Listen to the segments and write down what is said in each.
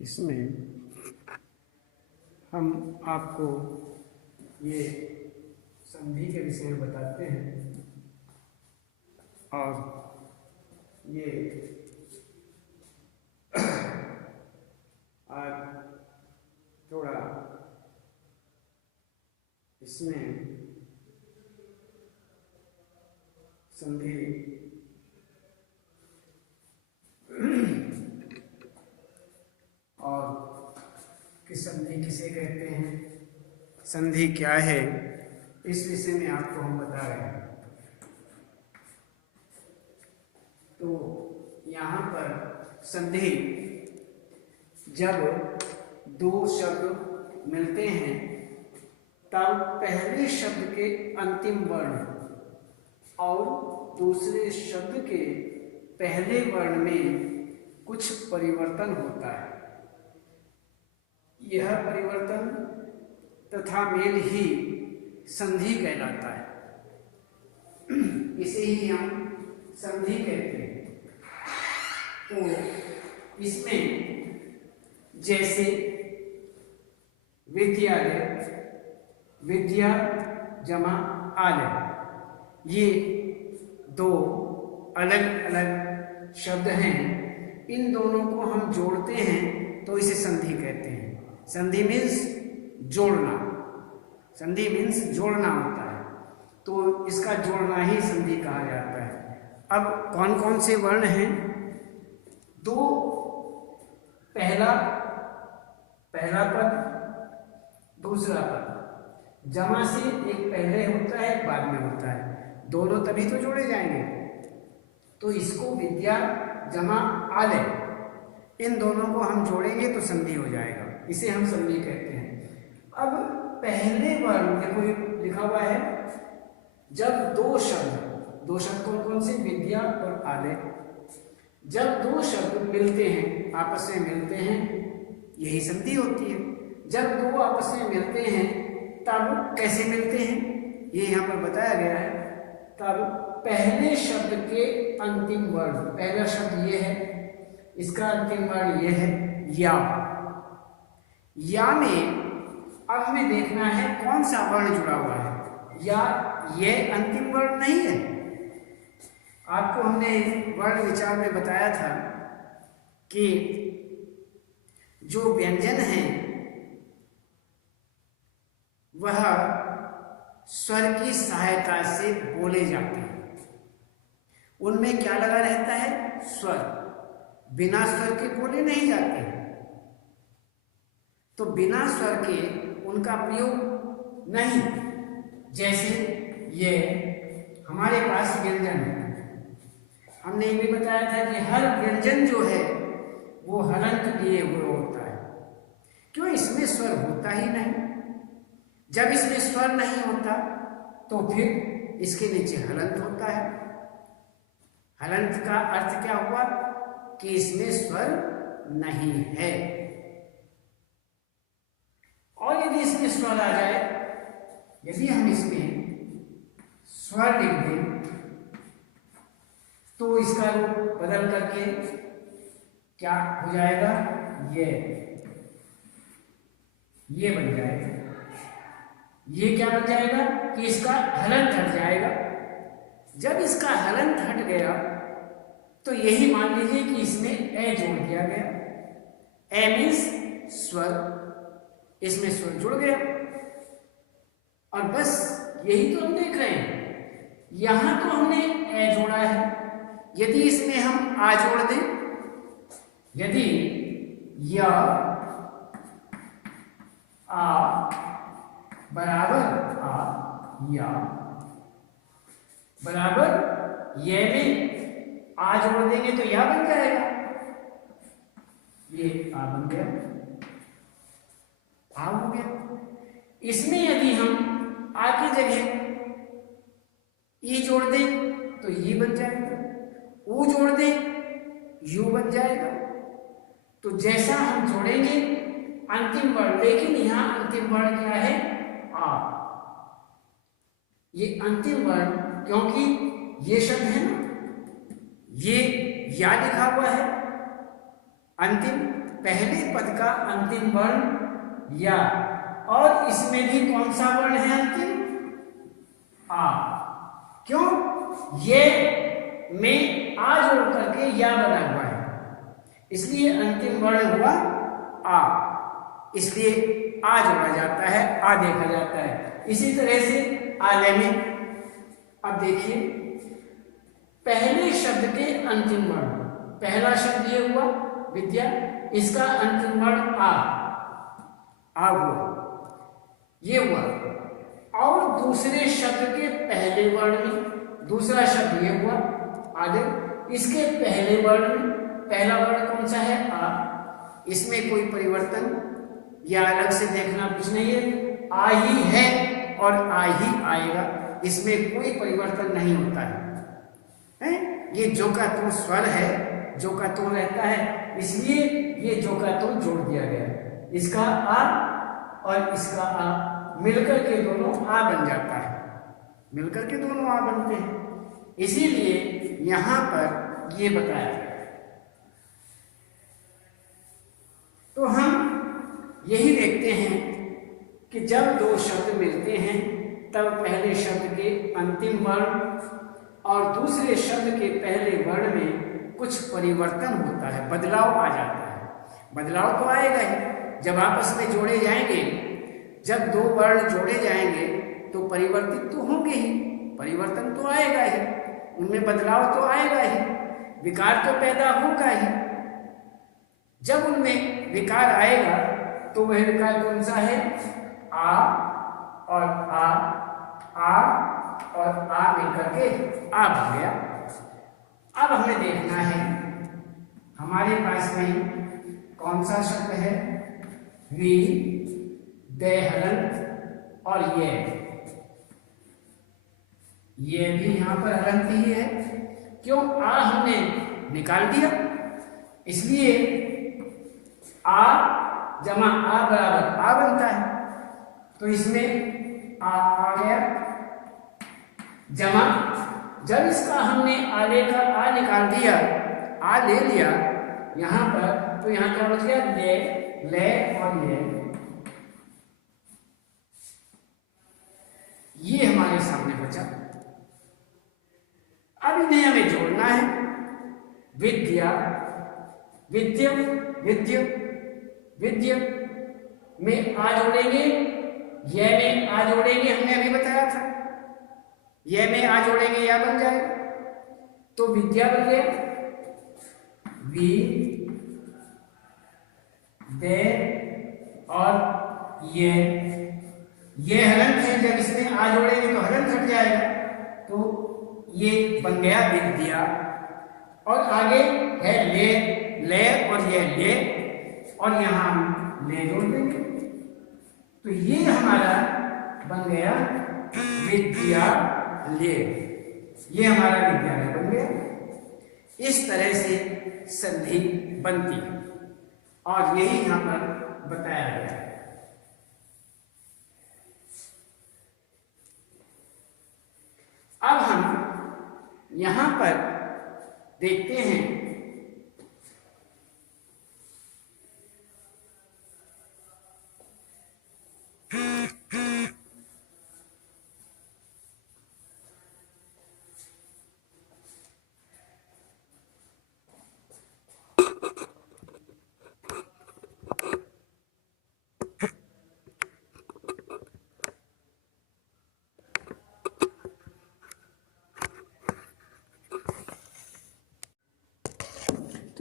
इसमें हम आपको ये संधि के विषय में बताते हैं और ये आज थोड़ा इसमें संधि और किस संधि किसे कहते हैं, संधि क्या है, इस विषय में आपको हम बता रहे हैं। तो यहाँ पर संधि जब दो शब्द मिलते हैं तब पहले शब्द के अंतिम वर्ण और दूसरे शब्द के पहले वर्ण में कुछ परिवर्तन होता है। यह परिवर्तन तथा मेल ही संधि कहलाता है। इसे ही हम संधि कहते हैं। तो इसमें जैसे विद्यालय, विद्या जमा आलय, ये दो अलग अलग शब्द हैं। इन दोनों को हम जोड़ते हैं तो इसे संधि कहते हैं। संधि मीन्स जोड़ना, संधि मीन्स जोड़ना होता है, तो इसका जोड़ना ही संधि कहा जाता है। अब कौन कौन से वर्ण हैं? दो, पहला पद, दूसरा पद। जमा से एक पहले होता है एक बाद में होता है, दोनों तभी तो जोड़े जाएंगे। तो इसको विद्या जमा आलय, इन दोनों को हम जोड़ेंगे तो संधि हो जाएगा, इसे हम संधि कहते हैं। अब पहले वर्ण देखो ये लिखा हुआ है, जब दो शब्द कौन कौन से, विद्या और आलय, जब दो शब्द मिलते हैं, आपस में मिलते हैं, यही संधि होती है। जब दो आपस में मिलते हैं तब कैसे मिलते हैं, ये यहाँ पर बताया गया है। तब पहले शब्द के अंतिम वर्ण, पहला शब्द ये है, इसका अंतिम वर्ण ये है या में अब हमें देखना है कौन सा वर्ण जुड़ा हुआ है। या ये अंतिम वर्ण नहीं है। आपको हमने वर्ण विचार में बताया था कि जो व्यंजन है वह स्वर की सहायता से बोले जाते हैं। उनमें क्या लगा रहता है? स्वर। बिना स्वर के बोले नहीं जाते। तो बिना स्वर के उनका प्रयोग नहीं। जैसे ये हमारे पास व्यंजन है, हमने ये भी बताया था कि हर व्यंजन जो है वो हलंत लिए हुए होता है। क्यों? इसमें स्वर होता ही नहीं। जब इसमें स्वर नहीं होता तो फिर इसके नीचे हलंत होता है। हलंत का अर्थ क्या हुआ? कि इसमें स्वर नहीं है। और यदि इसमें स्वर आ जाए, यदि हम इसमें स्वर लिख दें तो इसका रूप बदल करके क्या हो जाएगा? ये बन जाएगा। ये क्या बन जाएगा? कि इसका हलंत हट जाएगा। जब इसका हलंत हट गया तो यही मान लीजिए कि इसमें ए जोड़ दिया गया। ए मीन्स स्वर, इसमें स्वर जुड़ गया और बस यही तो हम देख रहे हैं। यहां तो हमने ए जोड़ा है। यदि इसमें हम आ जोड़ दें, यदि या आ बराबर आ या बराबर ये में आ जोड़ देंगे तो या बन जाएगा। ये आ बन गया, आ हो गया। इसमें यदि हम आ की जगह ई जोड़ दें तो ये बन जाएगा, ऊ जोड़ दें यू बन जाएगा। तो जैसा हम जोड़ेंगे अंतिम वर्ण, लेकिन यहां अंतिम वर्ण क्या है? आ। ये अंतिम वर्ण, क्योंकि ये शब्द है ना, ये या लिखा हुआ है। अंतिम, पहले पद का अंतिम वर्ण या, और इसमें भी कौन सा वर्ण है अंतिम? आ। क्यों? ये में आ जोड़ करके या बना हुआ है, इसलिए अंतिम वर्ण हुआ आ, इसलिए आ जोड़ा जाता है, आ देखा जाता है। इसी तरह से आले में, अब देखिए पहले शब्द के अंतिम वर्ण, पहला शब्द ये हुआ विद्या, इसका अंतिम वर्ण आ हुआ, ये हुआ। और दूसरे शब्द के पहले वर्ण में दूसरा शब्द ये हुआ आगे, इसके पहले वर्ण में पहला वर्ण कौन सा है? आ। इसमें कोई परिवर्तन या अलग से देखना कुछ नहीं है, आ ही है और आ ही आएगा, इसमें कोई परिवर्तन नहीं होता है। ये जो का तो स्वर है, जो का तो रहता है, इसलिए ये जो का तो जोड़ दिया गया। इसका आ और इसका आ मिलकर के दोनों आ बन जाता है, मिलकर के दोनों आ बनते हैं, इसीलिए यहां पर ये बताया गया। तो हम यही देखते हैं कि जब दो शब्द मिलते हैं तब पहले शब्द के अंतिम वर्ण और दूसरे शब्द के पहले वर्ण में कुछ परिवर्तन होता है, बदलाव आ जाता है। बदलाव तो आएगा ही, जब आपस में जोड़े जाएंगे, जब दो वर्ण जोड़े जाएंगे तो परिवर्तित तो होंगे ही, परिवर्तन तो आएगा ही, उनमें बदलाव तो आएगा ही, विकार तो पैदा होगा ही। जब उनमें विकार आएगा तो वह विकार कौन सा है? आ और आ और आ मिलकर के आ बन गया। अब हमें देखना है हमारे पास में कौन सा शब्द है? वी, दे, हलंत और ये भी यहां पर हलंत ही है। क्यों? आ हमने निकाल दिया, इसलिए आ जमा आ बराबर आ बनता है, तो इसमें आ गया, जमा जब इसका हमने आले का आ निकाल दिया, आ ले लिया यहां पर, तो यहां क्या बच गया? ले और ये हमारे सामने बचा। अब इन्हें हमें जोड़ना है, विद्या, विद्य, विद्य, विद्य में आ जोड़ेंगे, ये में आ जोड़ेंगे, हमने अभी बताया था, ये में आ जोड़ेंगे या बन जाएगा, तो विद्या बन गया। वी, दे और ये हलंत है, जब इसमें आ जोड़ेंगे तो हलंत हट जाएगा, तो ये बन गया विद्या। और आगे है ले और ये ले, और यहां ले जोड़ देंगे, तो ये हमारा बन गया विद्यालय, ये हमारा विद्यालय बन गया। इस तरह से संधि बनती है और यही यहां पर बताया गया है। अब हम यहां पर देखते हैं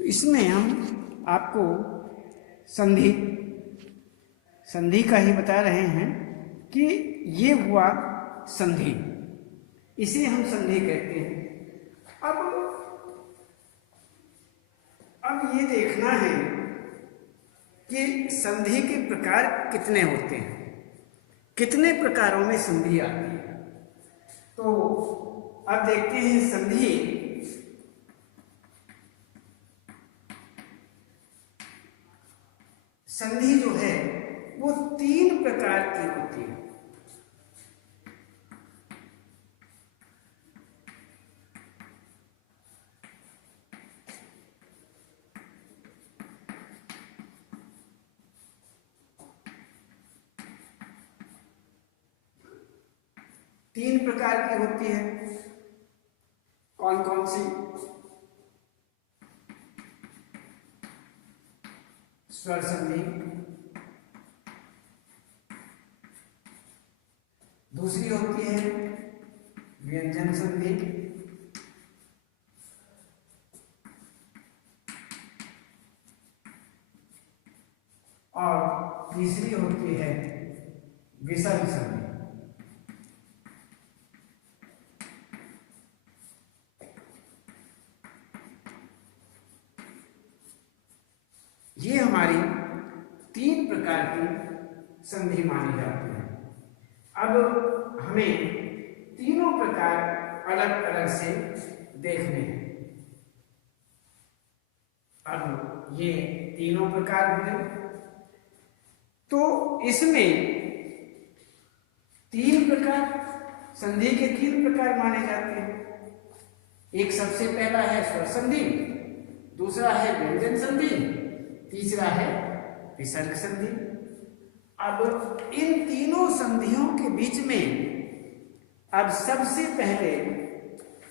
इसमें हम आपको संधि का ही बता रहे हैं कि ये हुआ संधि, इसे हम संधि कहते हैं। अब ये देखना है कि संधि के प्रकार कितने होते हैं, कितने प्रकारों में संधि आती है। तो अब देखते हैं संधि जो है वो 3 प्रकार की होती है। तीन प्रकार की होती है। कौन कौन सी? स्वर संधि, दूसरी होती है व्यंजन संधि, और तीसरी होती है विसर्ग संधि। ये हमारी तीन प्रकार की संधि मानी जाती है। अब हमें तीनों प्रकार अलग अलग से देखने हैं। अब ये तीनों प्रकार हुए, तो इसमें तीन प्रकार, संधि के तीन प्रकार माने जाते हैं। एक सबसे पहला है स्वर संधि, दूसरा है व्यंजन संधि, तीसरा है विसर्ग संधि। अब इन तीनों संधियों के बीच में अब सबसे पहले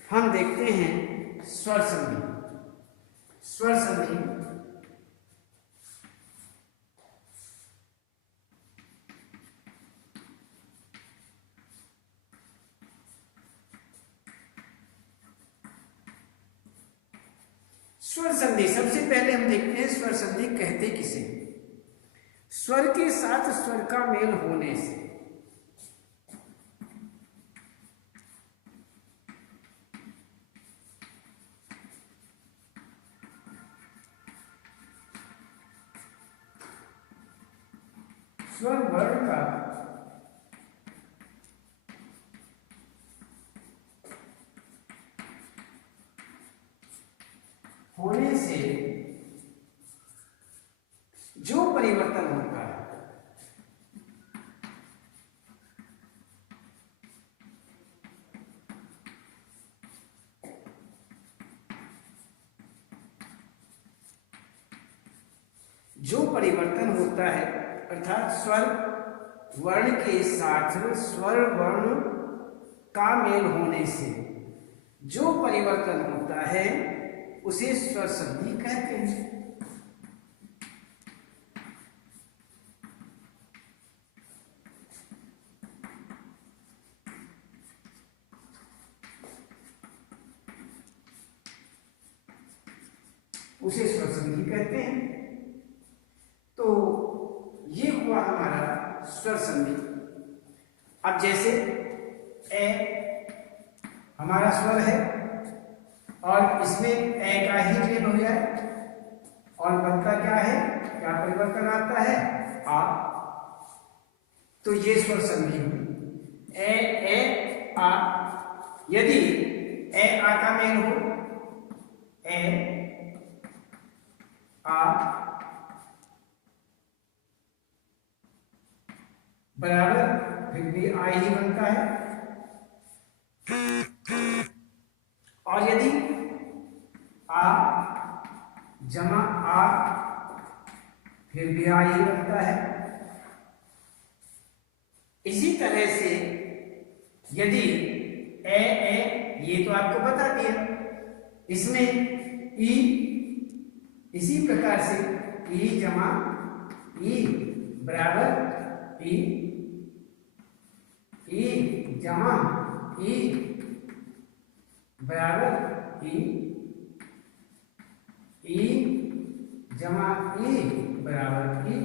हम देखते हैं स्वर संधि। स्वर संधि स्वर संधि सबसे पहले हम देखते हैं स्वर संधि कहते किसे? स्वर के साथ स्वर का मेल होने से। स्वर वर्ण का होने से जो परिवर्तन होता है, जो परिवर्तन होता है अर्थात स्वर वर्ण के साथ स्वर वर्ण का मेल होने से जो परिवर्तन होता है उसे स्वर संधि कहते हैं। उसे स्वर संधि कहते हैं। तो ये हुआ हमारा स्वर संधि। अब जैसे ए हमारा स्वर है और इसमें ए का ही मेल हो जाए और पद का क्या है, क्या परिवर्तन आता है, आ, तो ये स्वर संधि हुई। ए आ। यदि ए आ का मेल हो, ए आ बराबर फिर भी आ ही बनता है, और यदि आ जमा आ फिर भी आ ही बनता है। इसी तरह से यदि ए ये तो आपको बता दिया, इसमें ई इसी प्रकार से ई जमा ई बराबर ई जमा ई बराबर ई जमा ई बराबर ई।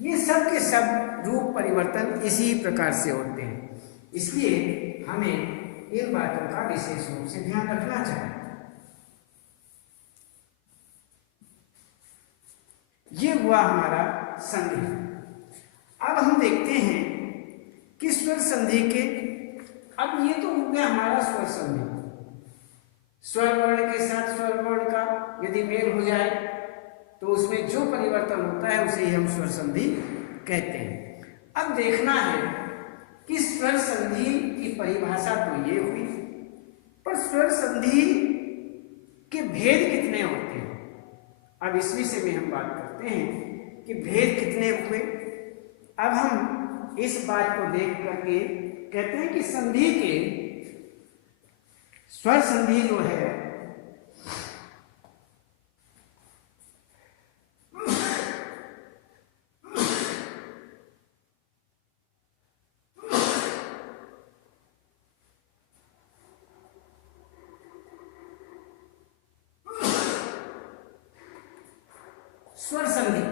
ये सब के सब रूप परिवर्तन इसी प्रकार से होते हैं, इसलिए हमें इन बातों का विशेष रूप से ध्यान रखना चाहिए। ये हुआ हमारा संधि। अब हम देखते हैं कि स्वर संधि के, अब ये तो हो गया हमारा स्वर संधि। स्वर वर्ण के साथ स्वर वर्ण का यदि मेल हो जाए तो उसमें जो परिवर्तन होता है उसे ही हम स्वर संधि कहते हैं। अब देखना है कि स्वर संधि की परिभाषा तो ये हुई, पर स्वर संधि के भेद कितने होते हैं। अब इस विषय में हम बात करते हैं कि भेद कितने हुए। अब हम इस बात को देख करके कहते हैं कि संधि के स्वर संधि जो है स्वर संधि,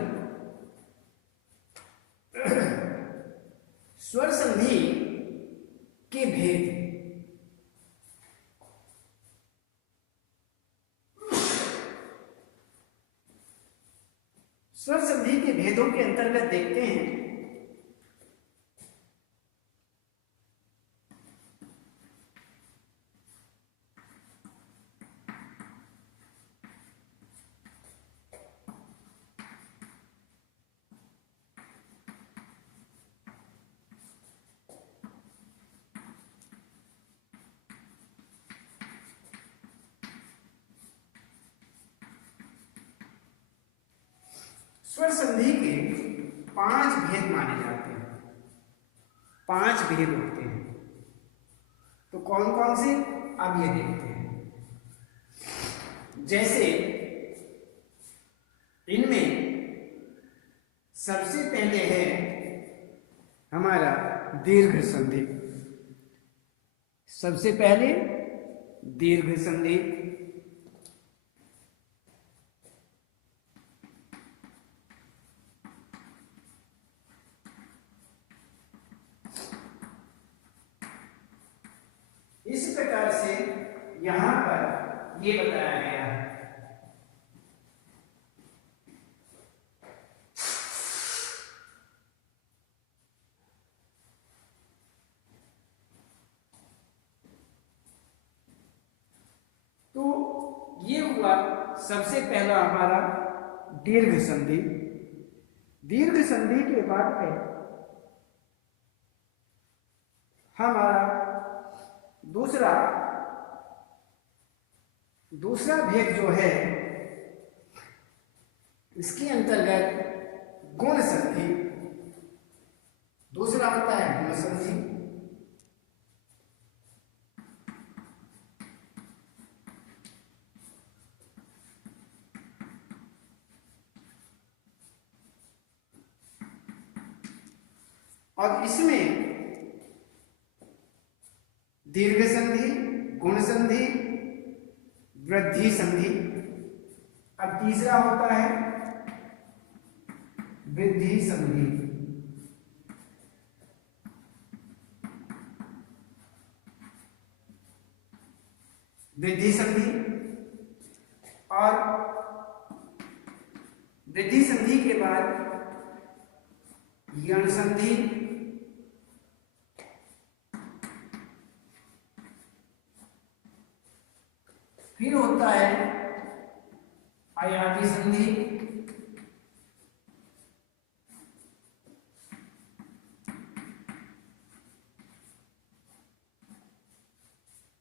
स्वर संधि के भेद। स्वर संधि के भेदों के अंतर्गत देखते हैं स्वर संधि के 5 भेद माने जाते हैं, 5 भेद होते हैं। तो कौन कौन से, अब ये देखते हैं। जैसे इनमें सबसे पहले है हमारा दीर्घ संधि। सबसे पहले दीर्घ संधि। इस प्रकार से यहां पर ये बताया गया है। तो ये हुआ सबसे पहला हमारा दीर्घ संधि। दीर्घ संधि के बाद में हमारा दूसरा भेद जो है, इसके अंतर्गत गुण संधि। दूसरा होता है गुण संधि। और इसमें दीर्घ संधि, गुण संधि, वृद्धि संधि। अब तीसरा होता है वृद्धि संधि। वृद्धि संधि और वृद्धि संधि के बाद यण संधि, फिर होता है अयादी संधि,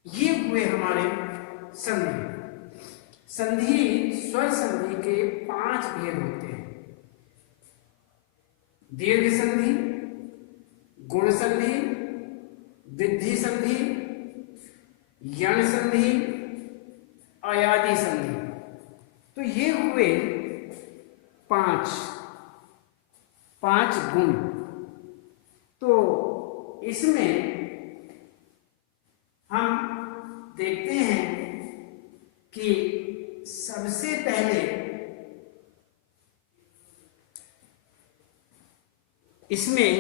ये हुए हमारे संधि। संधि, स्वर संधि के 5 भेद होते हैं। दीर्घ संधि, गुण संधि, वृद्धि संधि, यण संधि, अयादी संधि। तो ये हुए 5 गुण। तो इसमें हम देखते हैं कि सबसे पहले इसमें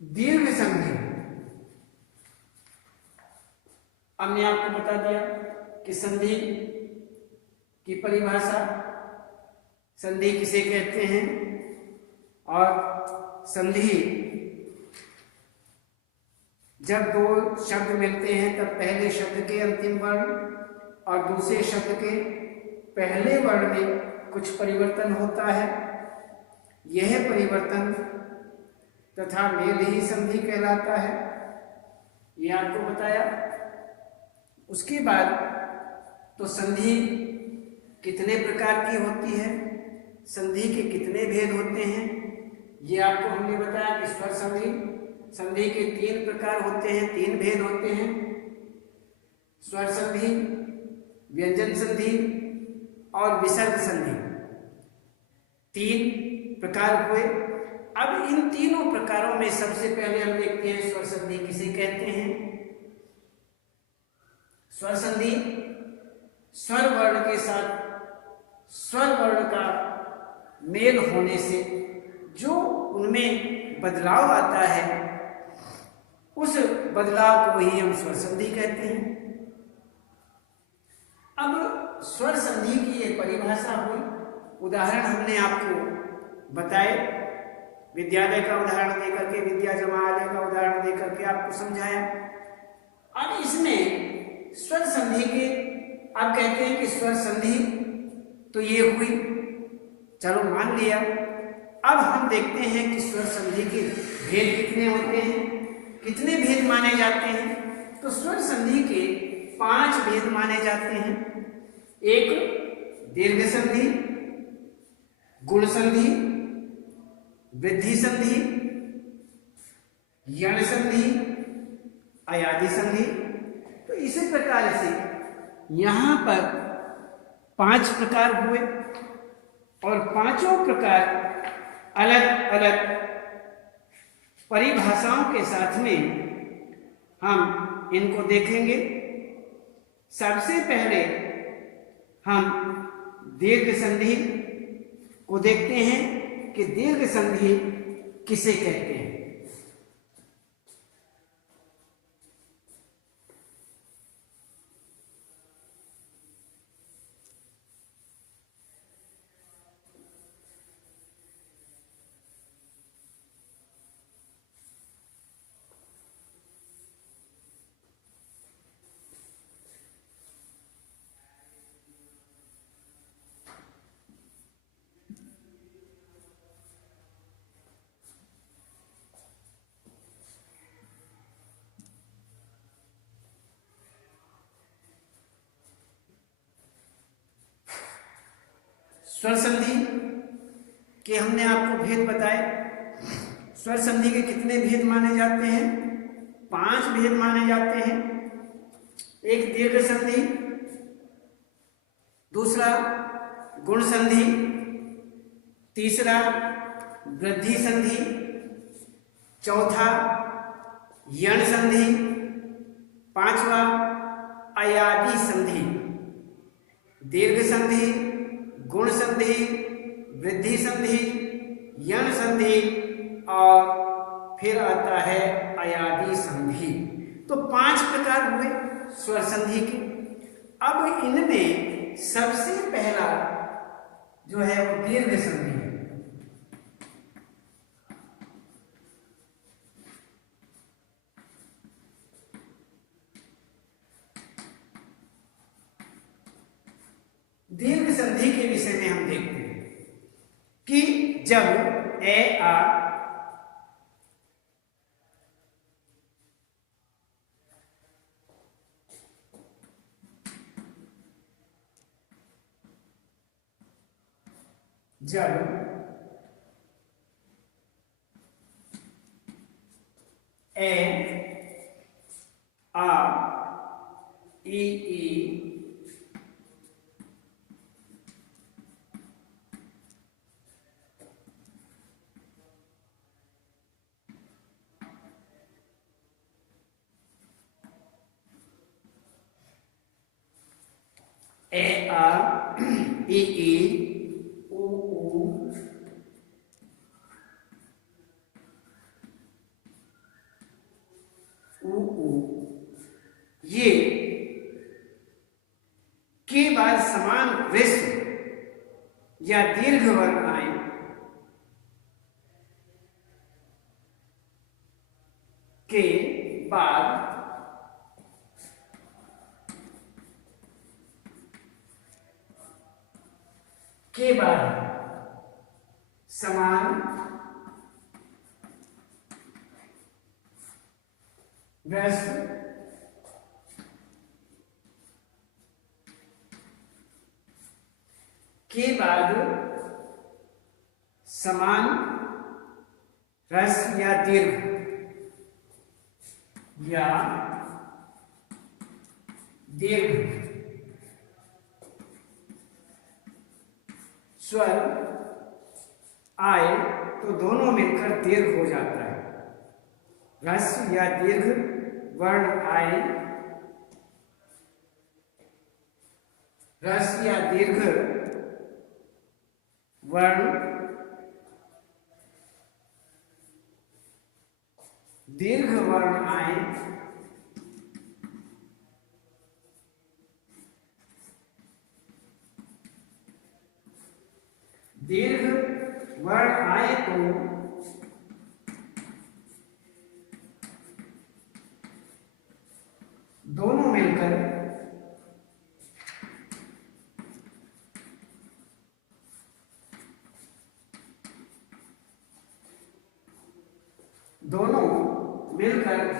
दीर्घ संधि। हमने आपको बता दिया कि संधि की परिभाषा, संधि किसे कहते हैं, और संधि जब 2 शब्द मिलते हैं तब पहले शब्द के अंतिम वर्ण और दूसरे शब्द के पहले वर्ण में कुछ परिवर्तन होता है। यह परिवर्तन तथा मेल ही संधि कहलाता है, यह आपको बताया। उसके बाद तो संधि कितने प्रकार की होती है, संधि के कितने भेद होते हैं, ये आपको हमने बताया कि स्वर संधि, संधि के 3 प्रकार होते हैं, 3 भेद होते हैं, स्वर संधि, व्यंजन संधि और विसर्ग संधि, 3 प्रकार हुए। अब इन तीनों प्रकारों में सबसे पहले हम देखते हैं स्वर संधि किसे कहते हैं। स्वर संधि स्वर वर्ण के साथ स्वर वर्ण का मेल होने से जो उनमें बदलाव आता है, उस बदलाव को ही हम स्वर संधि कहते हैं। अब स्वर संधि की एक परिभाषा हुई, उदाहरण हमने आपको बताए, विद्यालय का उदाहरण देकर के, विद्या जमा आलय का उदाहरण देकर के आपको समझाया। अब इसमें स्वर संधि के आप कहते हैं कि स्वर संधि तो ये हुई, चलो मान लिया। अब हम देखते हैं कि स्वर संधि के भेद कितने होते हैं, कितने भेद माने जाते हैं। तो स्वर संधि के 5 भेद माने जाते हैं। एक दीर्घ संधि, गुण संधि, वृद्धि संधि, यण संधि, अयादि संधि। तो इसी प्रकार से यहां पर 5 प्रकार हुए और पांचों प्रकार अलग अलग परिभाषाओं के साथ में हम इनको देखेंगे। सबसे पहले हम दीर्घ संधि को देखते हैं कि दीर्घ संधि किसे कहते हैं। स्वर संधि के हमने आपको भेद बताए। स्वर संधि के कितने भेद माने जाते हैं? 5 भेद माने जाते हैं। एक दीर्घ संधि, दूसरा गुण संधि, तीसरा वृद्धि संधि, चौथा यण संधि, 5वां अयादि संधि। दीर्घ संधि, गुण संधि, वृद्धि संधि, यण संधि और फिर आता है अयादि संधि। तो 5 प्रकार हुए स्वर संधि के। अब इनमें सबसे पहला जो है वो दीर्घ संधि है। दीर्घ संधि के विषय में हम देखते हैं कि जब ए आ जब ए आ ई ए आ ई ऊ ये के बाद समान ह्रस्व या दीर्घ वर्ण आए के बाद समान ह्रस्व के बाद समान ह्रस्व या दीर्घ स्वर आए तो दोनों मिलकर दीर्घ हो जाता है। ह्रस्व या दीर्घ वर्ण आए, ह्रस्व या दीर्घ वर्ण दीर्घ वर्ण आए दीर्घ वर्ण आए तो दोनों मिलकर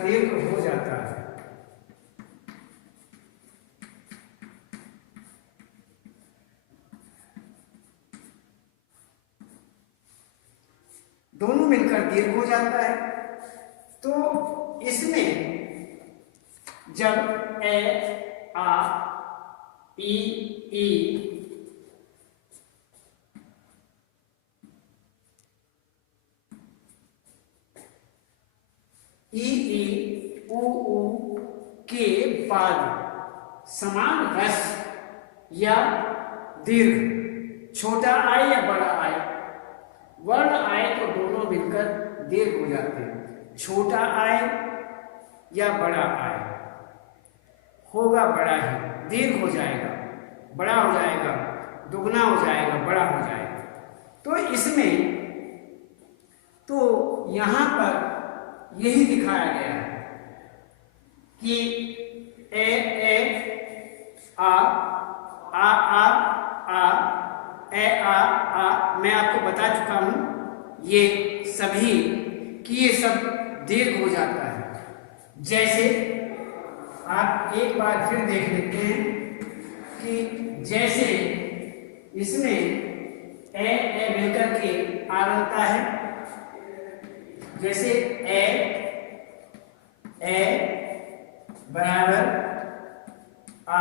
दीर्घ हो जाता है। दोनों मिलकर दीर्घ हो जाता है। तो इसमें जब ए आ ई ऊ के बाद समान ह्रस्व या दीर्घ छोटा आए या बड़ा आए, वर्ण आए तो दोनों मिलकर दीर्घ हो जाते हैं। छोटा आए या बड़ा आए, होगा बड़ा ही, दीर्घ हो जाएगा, बड़ा हो जाएगा, दुगना हो जाएगा, बड़ा हो जाएगा। तो इसमें तो यहां पर यही दिखाया गया है कि ए आ मैं आपको बता चुका हूं ये सभी कि ये सब दीर्घ हो जाता है। जैसे आप एक बार फिर देख लेते हैं कि जैसे इसमें ए मिलकर के आ बनता है, जैसे ए बराबर आ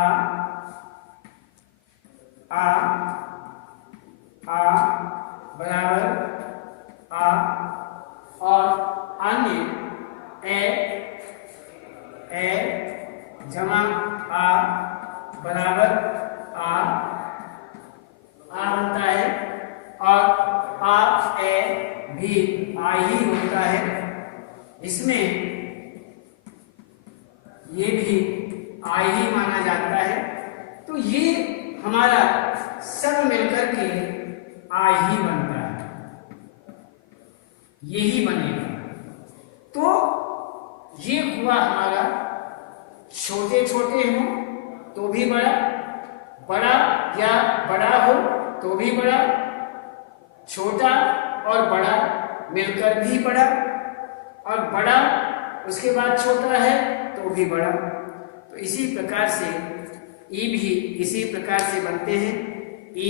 बराबर आ, और अन्य ए जमा आ बराबर आ बनता है, और आ ए भी आ ही होता है। इसमें ये भी आ ही माना जाता है। तो ये हमारा सब मिलकर के आ ही बनता है, यही बनेगा। तो ये हुआ हमारा छोटे छोटे हो तो भी बड़ा, बड़ा या बड़ा हो तो भी बड़ा, छोटा और बड़ा मिलकर भी बड़ा, और बड़ा उसके बाद छोटा है तो भी बड़ा। तो इसी प्रकार से ई भी इसी प्रकार से बनते हैं। ई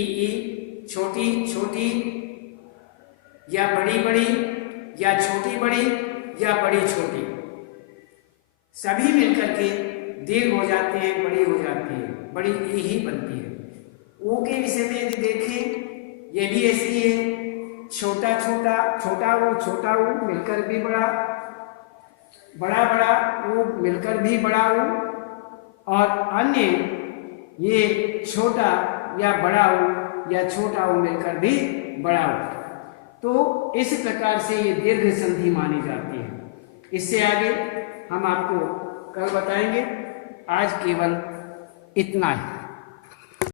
छोटी छोटी या बड़ी बड़ी या छोटी बड़ी या बड़ी छोटी, सभी मिलकर के दीर्घ हो जाते हैं, बड़ी हो जाती है, बड़ी ई ही बनती है। ओ के विषय में यदि देखें, ये भी ऐसी है, छोटा छोटा छोटा ऊ मिलकर भी बड़ा, बड़ा बड़ा ऊ मिलकर भी बड़ा ऊ, और अन्य ये छोटा या बड़ा ऊ या छोटा ऊ मिलकर भी बड़ा ऊ। तो इस प्रकार से ये दीर्घ संधि मानी जाती है। इससे आगे हम आपको कल बताएंगे। आज केवल इतना है।